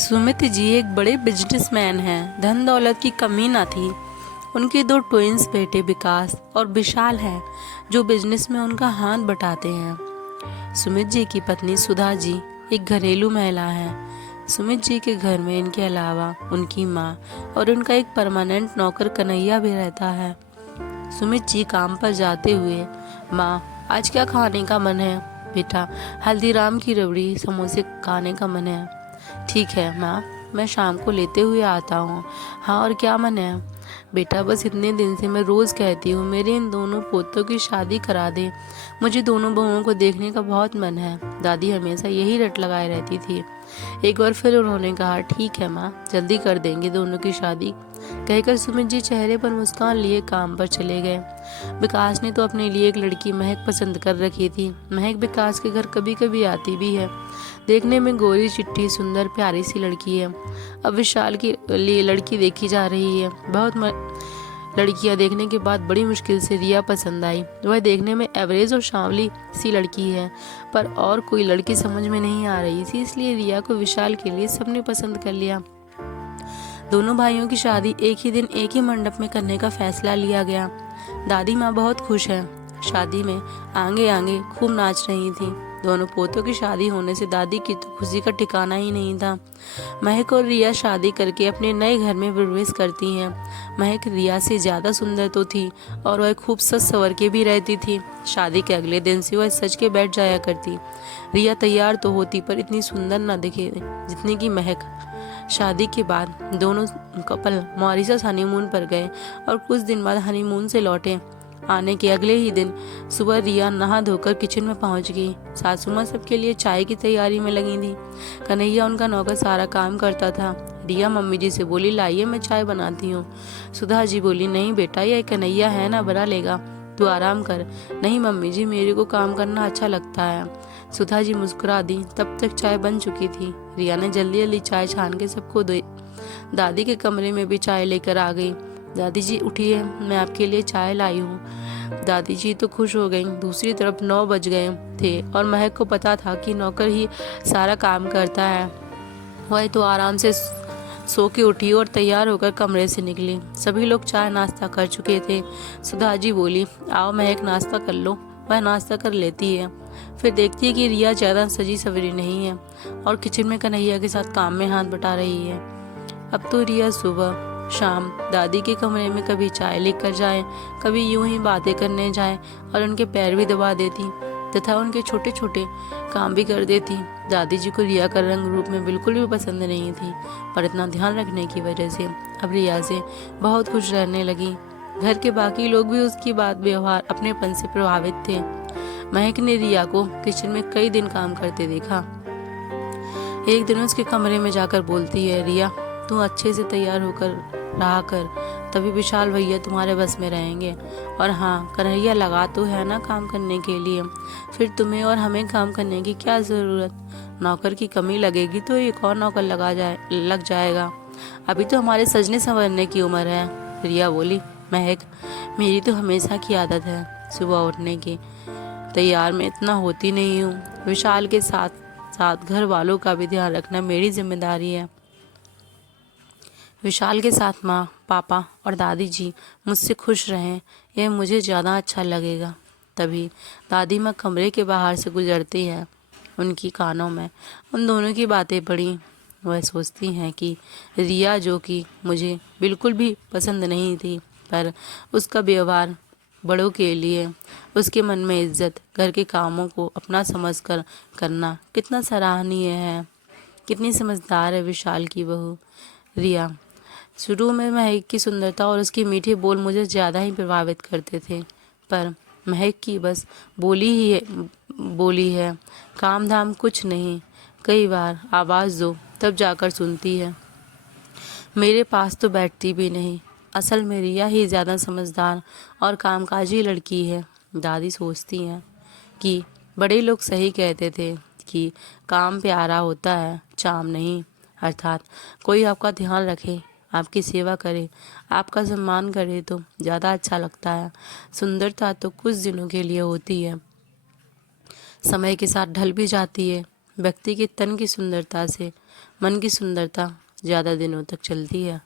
सुमित जी एक बड़े बिजनेसमैन हैं। धन दौलत की कमी ना थी। उनके दो ट्विंस बेटे विकास और विशाल हैं, जो बिजनेस में उनका हाथ बटाते हैं। सुमित जी की पत्नी सुधा जी एक घरेलू महिला हैं। सुमित जी के घर में इनके अलावा उनकी माँ और उनका एक परमानेंट नौकर कन्हैया भी रहता है। सुमित जी काम पर जाते हुए, माँ आज क्या खाने का मन है? बेटा, हल्दीराम की रबड़ी समोसे खाने का मन है। ठीक है माँ, मैं शाम को लेते हुए आता हूँ। हाँ, और क्या मन है? बेटा, बस इतने दिन से मैं रोज कहती हूँ मेरे इन दोनों पोतों की शादी करा दे। मुझे दोनों बहुओं को देखने का बहुत मन है। दादी हमेशा यही रट लगाए रहती थी। एक बार फिर उन्होंने कहा, ठीक है माँ, जल्दी कर देंगे दोनों की शादी। कहकर सुमित जी चेहरे पर मुस्कान लिए काम पर चले गए। विकास ने तो अपने लिए एक लड़की महक पसंद कर रखी थी। महक विकास के घर कभी कभी आती भी है। देखने में गोरी चिट्टी सुंदर प्यारी सी लड़की है। अब विशाल की लिए लड़की देखी जा रही है। लड़कियां देखने के बाद बड़ी मुश्किल से रिया पसंद आई। वह देखने में एवरेज और सांवली सी लड़की है, पर और कोई लड़की समझ में नहीं आ रही थी, इसलिए रिया को विशाल के लिए सबने पसंद कर लिया। दोनों भाइयों की शादी एक ही दिन एक ही मंडप में करने का फैसला लिया गया। दादी माँ बहुत खुश है। शादी में आगे आगे खूब नाच रही थी। दोनों पोतों की शादी होने से दादी की तो खुशी का ठिकाना ही नहीं था। महक और रिया शादी करके अपने नए घर में प्रवेश करती हैं। महक रिया से ज्यादा सुंदर तो थी और वह खूब सज संवर के भी रहती थी। शादी के अगले दिन से वह सज के बैठ जाया करती। रिया तैयार तो होती, पर इतनी सुंदर न दिखे जितनी की महक। शादी के बाद दोनों कपल मॉरिशस हनीमून पर गए और कुछ दिन बाद हनीमून से लौटे। आने के अगले ही दिन सुबह रिया नहा धोकर किचन में पहुंच गई। सासू माँ सबके लिए चाय की तैयारी में लगी थी। कन्हैया उनका नौकर सारा काम करता था। रिया मम्मी जी से बोली, लाइए मैं चाय बनाती हूँ। सुधा जी बोली, नहीं बेटा, यह कन्हैया है ना, बना लेगा, तू आराम कर। नहीं मम्मी जी, मेरे को काम करना अच्छा लगता है। सुधा जी मुस्कुरा दी। तब तक चाय बन चुकी थी। रिया ने जल्दी जल्दी चाय छान के सबको दी। दादी के कमरे में भी चाय लेकर आ गई। दादी जी उठिए, मैं आपके लिए चाय लाई हूँ। दादी जी तो खुश हो गईं। दूसरी तरफ 9 बज गए थे और महक को पता था कि नौकर ही सारा काम करता है। वह तो आराम से सो के उठी और तैयार होकर कमरे से निकली। सभी लोग चाय नाश्ता कर चुके थे। सुधा जी बोली, आओ महक, नाश्ता कर लो। वह नाश्ता कर लेती है, फिर देखती है कि रिया ज्यादा सजी सवरी नहीं है और किचन में कन्हैया के साथ काम में हाथ बटा रही है। अब तो रिया सुबह शाम दादी के कमरे में कभी चाय लेकर जाए, कभी यूं ही बातें करने जाए और उनके पैर भी दबा देती तथा उनके छोटे छोटे काम भी कर देती। दादी जी को रिया का रंग रूप में बिल्कुल भी पसंद नहीं थी, पर इतना ध्यान रखने की वजह से अब रिया से बहुत खुश रहने लगी। घर के बाकी लोग भी उसकी बात व्यवहार अपनेपन से प्रभावित थे। महक ने रिया को किचन में कई दिन काम करते देखा। एक दिन उसके कमरे में जाकर बोलती है, रिया तू अच्छे से तैयार होकर रहा कर, तभी विशाल भैया तुम्हारे बस में रहेंगे। और हाँ, कन्हैया लगा तो है ना काम करने के लिए, फिर तुम्हें और हमें काम करने की क्या जरूरत। नौकर की कमी लगेगी तो एक और नौकर लग जाएगा। अभी तो हमारे सजने संवरने की उम्र है। रिया बोली, महक, मेरी तो हमेशा की आदत है सुबह उठने की, तैयार में इतना होती नहीं हूँ। विशाल के साथ साथ घर वालों का भी ध्यान रखना मेरी जिम्मेदारी है। विशाल के साथ माँ, पापा और दादी जी मुझसे खुश रहें, यह मुझे ज़्यादा अच्छा लगेगा। तभी दादी माँ कमरे के बाहर से गुजरती है। उनकी कानों में उन दोनों की बातें पड़ी। वह सोचती हैं कि रिया, जो कि मुझे बिल्कुल भी पसंद नहीं थी, पर उसका व्यवहार बड़ों के लिए, उसके मन में इज्जत, घर के कामों को अपना समझकर करना कितना सराहनीय है। कितनी समझदार है विशाल की बहू रिया। शुरू में महक की सुंदरता और उसकी मीठी बोल मुझे ज़्यादा ही प्रभावित करते थे, पर महक की बस बोली है, काम धाम कुछ नहीं। कई बार आवाज़ दो तब जाकर सुनती है, मेरे पास तो बैठती भी नहीं। असल में रिया ही ज़्यादा समझदार और कामकाजी लड़की है। दादी सोचती हैं कि बड़े लोग सही कहते थे कि काम प्यारा होता है, चाम नहीं। अर्थात कोई आपका ध्यान रखे, आपकी सेवा करे, आपका सम्मान करे तो ज़्यादा अच्छा लगता है। सुंदरता तो कुछ दिनों के लिए होती है, समय के साथ ढल भी जाती है। व्यक्ति के तन की सुंदरता से मन की सुंदरता ज़्यादा दिनों तक चलती है।